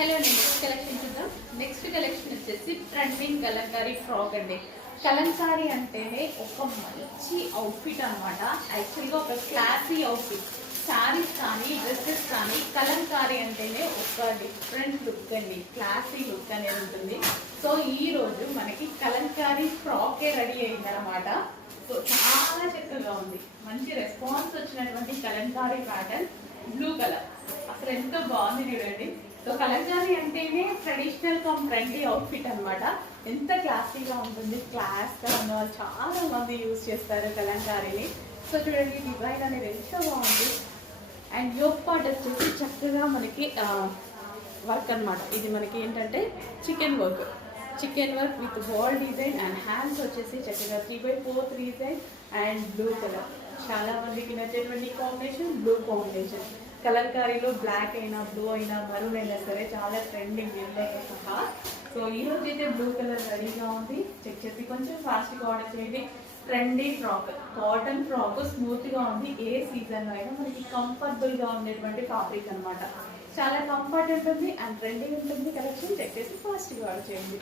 Hello అండి, next collection చూద్దాం. Next collection వచ్చేసి ట్రెండింగ్ కలంకారీ ఫ్రాక్ అండి. కలంకారీ అంటేనే ఒక మంచి అవుట్ఫిట్ అనమాట. యాక్చువల్గా ఒక క్లాసీ అవుట్ఫిట్. శారీస్ కానీ డ్రెస్సెస్ కానీ కలంకారీ అంటేనే ఒక డిఫరెంట్ లుక్ అండి, క్లాసీ లుక్ అనేది ఉంటుంది. సో ఈ రోజు మనకి కలంకారీ ఫ్రాకే రెడీ అయిందనమాట. సో చాలా చక్కగా ఉంది, మంచి రెస్పాన్స్ వచ్చినటువంటి కలంకారీ ప్యాటర్న్, బ్లూ కలర్. అసలు ఎంత బాగుంది చూడండి. సో కలంకారీ అంటేనే ట్రెడిషనల్ కమ్ ట్రెండీ అవుట్ఫిట్ అనమాట. ఎంత క్లాసీగా ఉంటుంది, క్లాస్గా ఉన్న వాళ్ళు చాలా మంది యూజ్ చేస్తారు కలంకారీని. సో చూడండి, డిజైన్ అనేది ఎంత బాగుంది. అండ్ యోక్ పార్ట్ వచ్చేసి చక్కగా మనకి వర్క్ అనమాట. ఇది మనకి ఏంటంటే chicken work with ball design and hands వచ్చేసి చక్కగా 3/4 డిజైన్ అండ్ బ్లూ కలర్. చాలా మందికి నచ్చేటువంటి కాంబినేషన్ బ్లూ కాంబినేషన్. కలంకారీలో బ్లాక్ అయినా బ్లూ అయినా మరూన్ అయినా సరే చాలా ట్రెండింగ్ ఎల్లో సహా. సో ఈ రోజు అయితే బ్లూ కలర్ రెడీగా ఉంది. చెక్ చేసి కొంచెం ఫాస్ట్గా ఆర్డర్ చేయండి. ట్రెండీ ఫ్రాక్, కాటన్ ఫ్రాక్, స్మూత్గా ఉంది. ఏ సీజన్లో అయినా మనకి కంఫర్టబుల్గా ఉండేటువంటి ఫ్యాబ్రిక్ అనమాట. చాలా కంఫర్ట్ ఉంటుంది అండ్ ట్రెండింగ్ ఉంటుంది. కలెక్షన్ చెక్ చేసి ఫాస్ట్గా ఆర్డర్ చేయండి.